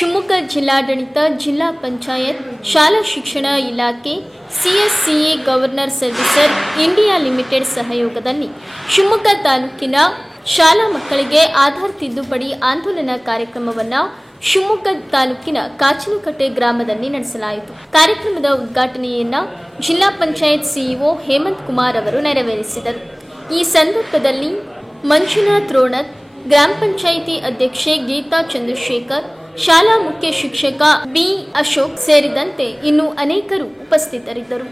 ಶಿವಮೊಗ್ಗ ಜಿಲ್ಲಾಡಳಿತ, ಜಿಲ್ಲಾ ಪಂಚಾಯತ್, ಶಾಲಾ ಶಿಕ್ಷಣ ಇಲಾಖೆ, ಸಿಎಸ್ಸಿಎ ಗವರ್ನರ್ ಸರ್ವಿಸಸ್ ಇಂಡಿಯಾ ಲಿಮಿಟೆಡ್ ಸಹಯೋಗದಲ್ಲಿ ಶಿವಮೊಗ್ಗ ತಾಲೂಕಿನ ಶಾಲಾ ಮಕ್ಕಳಿಗೆ ಆಧಾರ್ ತಿದ್ದುಪಡಿ ಆಂದೋಲನ ಕಾರ್ಯಕ್ರಮವನ್ನು ಶಿವಮೊಗ್ಗ ತಾಲೂಕಿನ ಕಾಚಿನಕಟ್ಟೆ ಗ್ರಾಮದಲ್ಲಿ ನಡೆಸಲಾಯಿತು. ಕಾರ್ಯಕ್ರಮದ ಉದ್ಘಾಟನೆಯನ್ನು ಜಿಲ್ಲಾ ಪಂಚಾಯತ್ ಸಿಇಒ ಹೇಮಂತ್ ಕುಮಾರ್ ಅವರು ನೆರವೇರಿಸಿದರು. ಈ ಸಂದರ್ಭದಲ್ಲಿ ಮಂಜುನಾಥ್ ರೋಣತ್, ಗ್ರಾಮ ಪಂಚಾಯಿತಿ ಅಧ್ಯಕ್ಷೆ ಗೀತಾ ಚಂದ್ರಶೇಖರ್, ಶಾಲಾ ಮುಖ್ಯ ಶಿಕ್ಷಕ ಬಿ ಅಶೋಕ್ ಸೇರಿದಂತೆ ಇನ್ನೂ ಅನೇಕರು ಉಪಸ್ಥಿತರಿದ್ದರು.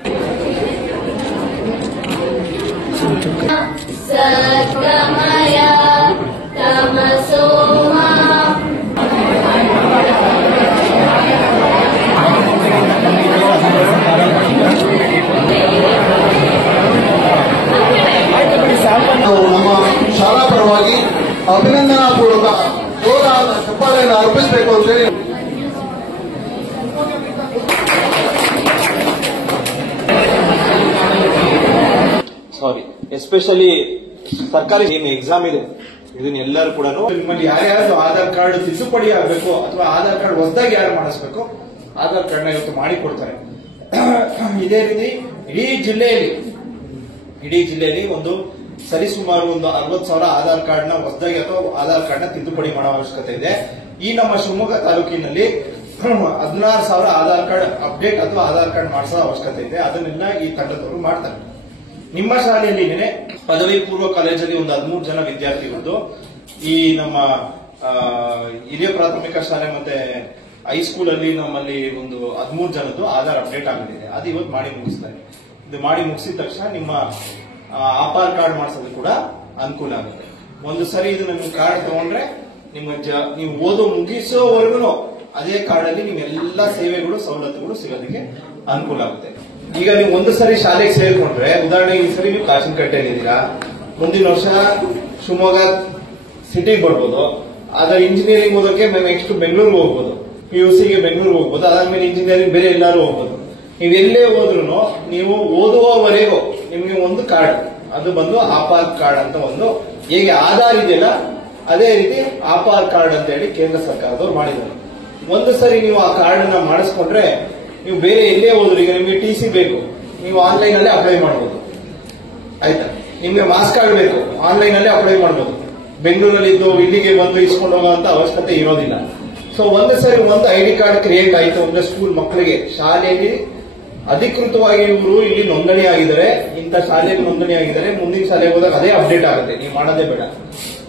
ನಮ್ಮ ಶಾಲಾ ಪರವಾಗಿ ಅಭಿನಂದನಾ ಪೂರ್ವಕ ಜೋರಾದ ಚಪ್ಪಾಳೆಯನ್ನು ಅರ್ಪಿಸಬೇಕು ಅಂತ ಹೇಳಿ ಎಸ್ಪೆಷಲಿ ಸರ್ಕಾರಿ ಏನು ಎಕ್ಸಾಮ್ ಇದೆ ಇದನ್ನ ಎಲ್ಲರೂ ಕೂಡ ನಿಮ್ಮಲ್ಲಿ ಯಾರ್ಯಾರು ಆಧಾರ್ ಕಾರ್ಡ್ ತಿದ್ದುಪಡಿ ಆಗಬೇಕು ಅಥವಾ ಆಧಾರ್ ಕಾರ್ಡ್ ಹೊಸದಾಗಿ ಯಾರು ಮಾಡಿಸ್ಬೇಕು ಆಧಾರ್ ಕಾರ್ಡ್ನ ಇವತ್ತು ಮಾಡಿಕೊಡ್ತಾರೆ. ಇದೇ ರೀತಿ ಇಡೀ ಜಿಲ್ಲೆಯಲ್ಲಿ ಒಂದು ಸರಿಸುಮಾರು ಒಂದು 60,000 ಆಧಾರ್ ಕಾರ್ಡ್ನ ಹೊಸದಾಗಿ ಅಥವಾ ಆಧಾರ್ ಕಾರ್ಡ್ನ ತಿದ್ದುಪಡಿ ಮಾಡೋ ಅವಶ್ಯಕತೆ ಇದೆ. ಈ ನಮ್ಮ ಶಿವಮೊಗ್ಗ ತಾಲೂಕಿನಲ್ಲಿ 16,000 ಆಧಾರ್ ಕಾರ್ಡ್ ಅಪ್ಡೇಟ್ ಅಥವಾ ಆಧಾರ್ ಕಾರ್ಡ್ ಮಾಡಿಸೋ ಅವಶ್ಯಕತೆ ಇದೆ. ಅದನ್ನೆಲ್ಲ ಈ ತಂಡದವರು ಮಾಡ್ತಾರೆ. ನಿಮ್ಮ ಶಾಲೆಯಲ್ಲಿ ಪದವಿ ಪೂರ್ವ ಕಾಲೇಜಲ್ಲಿ ಒಂದು 13 ಜನ ವಿದ್ಯಾರ್ಥಿಗಳು ಈ ನಮ್ಮ ಹಿರಿಯ ಪ್ರಾಥಮಿಕ ಶಾಲೆ ಮತ್ತೆ ಹೈಸ್ಕೂಲ್ ಅಲ್ಲಿ ನಮ್ಮಲ್ಲಿ ಒಂದು 13 ಜನದ್ದು ಆಧಾರ್ ಅಪ್ಡೇಟ್ ಆಗಲಿದೆ. ಅದು ಇವತ್ತು ಮಾಡಿ ಮುಗಿಸ್ತಾರೆ. ಇದು ಮಾಡಿ ಮುಗಿಸಿದ ತಕ್ಷಣ ನಿಮ್ಮ ಆಧಾರ್ ಕಾರ್ಡ್ ಮಾಡಿಸೋದು ಕೂಡ ಅನುಕೂಲ ಆಗುತ್ತೆ. ಒಂದು ಸರಿ ಇದು ನಿಮ್ಮ ಕಾರ್ಡ್ ತಗೊಂಡ್ರೆ ನೀವು ಓದೋ ಮುಗಿಸೋವರೆಗೂ ಅದೇ ಕಾರ್ಡ್ ಅಲ್ಲಿ ನಿಮ್ಮೆಲ್ಲ ಸೇವೆಗಳು ಸವಲತ್ತುಗಳು ಸಿಗೋದಕ್ಕೆ ಅನುಕೂಲ ಆಗುತ್ತೆ. ಈಗ ನೀವು ಒಂದು ಸರಿ ಶಾಲೆಗೆ ಸೇರ್ಕೊಂಡ್ರೆ, ಉದಾಹರಣೆಗೆ ಈ ಸರಿ ನೀವು ಕಾಚಿನಕಟ್ಟೆಯಲ್ಲಿದ್ದೀರಾ, ಮುಂದಿನ ವರ್ಷ ಶಿವಮೊಗ್ಗ ಸಿಟಿಗೆ ಬರ್ಬೋದು. ಆದ್ರೆ ಇಂಜಿನಿಯರಿಂಗ್ ಓದೋಕೆ ನೆಕ್ಸ್ಟ್ ಬೆಂಗಳೂರಿಗೆ ಹೋಗ್ಬೋದು, PUCಗೆ ಬೆಂಗಳೂರಿಗೆ ಹೋಗ್ಬೋದು, ಅದಾದ್ಮೇಲೆ ಇಂಜಿನಿಯರಿಂಗ್ ಬೇರೆ ಎಲ್ಲರೂ ಹೋಗ್ಬೋದು. ನೀವು ಎಲ್ಲೇ ಹೋದ್ರು ನೀವು ಓದುವವರೆಗೂ ನಿಮ್ಗೆ ಒಂದು ಕಾರ್ಡ್, ಅದು ಬಂದು ಆಧಾರ್ ಕಾರ್ಡ್ ಅಂತ ಒಂದು, ಹೇಗೆ ಆಧಾರ್ ಇದೆಯಲ್ಲ ಅದೇ ರೀತಿ ಆಧಾರ್ ಕಾರ್ಡ್ ಅಂತ ಹೇಳಿ ಕೇಂದ್ರ ಸರ್ಕಾರದವ್ರು ಮಾಡಿದ್ದಾರೆ. ಒಂದು ಸರಿ ನೀವು ಆ ಕಾರ್ಡ್ ಅನ್ನ ಮಾಡಿಸ್ಕೊಂಡ್ರೆ ನೀವು ಬೇರೆ ಎಲ್ಲೇ ಹೋದ್ರು, ಈಗ ನಿಮ್ಗೆ TC ಬೇಕು, ನೀವು ಆನ್ಲೈನ್ ಅಲ್ಲೇ ಅಪ್ಲೈ ಮಾಡಬಹುದು. ಆಯ್ತಾ? ನಿಮ್ಗೆ ಮಾಸ್ ಕಾರ್ಡ್ ಬೇಕು, ಆನ್ಲೈನ್ ಅಲ್ಲೇ ಅಪ್ಲೈ ಮಾಡಬಹುದು. ಬೆಂಗಳೂರಲ್ಲಿ ಇದ್ದು ಇಲ್ಲಿಗೆ ಬಂದು ಇಸ್ಕೊಂಡು ಹೋಗುವಂತ ಅವಶ್ಯಕತೆ ಇರೋದಿಲ್ಲ. ಸೊ ಒಂದು ಸರಿ ಒಂದು ID ಕಾರ್ಡ್ ಕ್ರಿಯೇಟ್ ಆಯ್ತು ಅಂದ್ರೆ ಸ್ಕೂಲ್ ಮಕ್ಕಳಿಗೆ ಶಾಲೆಯಲ್ಲಿ ಅಧಿಕೃತವಾಗಿ ಇವರು ಇಲ್ಲಿ ನೋಂದಣಿ ಆಗಿದ್ದಾರೆ, ಇಂಥ ಶಾಲೆಯಲ್ಲಿ ನೋಂದಣಿ ಆಗಿದ್ದಾರೆ, ಮುಂದಿನ ಶಾಲೆಗೆ ಹೋದಾಗ ಅದೇ ಅಪ್ಡೇಟ್ ಆಗುತ್ತೆ. ನೀವು ಮಾಡೋದೇ ಬೇಡ.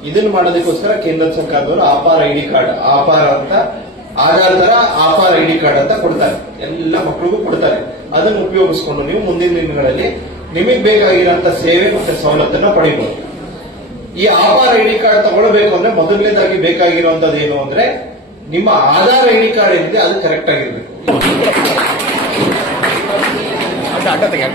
ಇದನ್ನು ಮಾಡೋದಕ್ಕೋಸ್ಕರ ಕೇಂದ್ರ ಸರ್ಕಾರದವರು ಆಧಾರ್ ID ಕಾರ್ಡ್, ಆಧಾರ್ ತರ ಆಧಾರ್ ID ಕಾರ್ಡ್ ಅಂತ ಕೊಡ್ತಾರೆ, ಎಲ್ಲ ಮಕ್ಕಳಿಗೂ ಕೊಡ್ತಾರೆ. ಅದನ್ನು ಉಪಯೋಗಿಸ್ಕೊಂಡು ನೀವು ಮುಂದಿನ ದಿನಗಳಲ್ಲಿ ನಿಮಗೆ ಬೇಕಾಗಿರುವಂತ ಸೇವೆ ಮತ್ತೆ ಸವಲತ್ತನ್ನ ಪಡಿಬಹುದು. ಈ ಆಧಾರ್ ID ಕಾರ್ಡ್ ತಗೊಳ್ಬೇಕು ಅಂದ್ರೆ ಮೊದಲನೇದಾಗಿ ಬೇಕಾಗಿರುವಂತದ್ದು ಏನು ಅಂದ್ರೆ ನಿಮ್ಮ ಆಧಾರ್ ID ಕಾರ್ಡ್ ಏನಿದೆ ಅದು ಕರೆಕ್ಟ್ ಆಗಿರ್ಬೇಕು. ಅಡ್ಡ ತೆಗೆ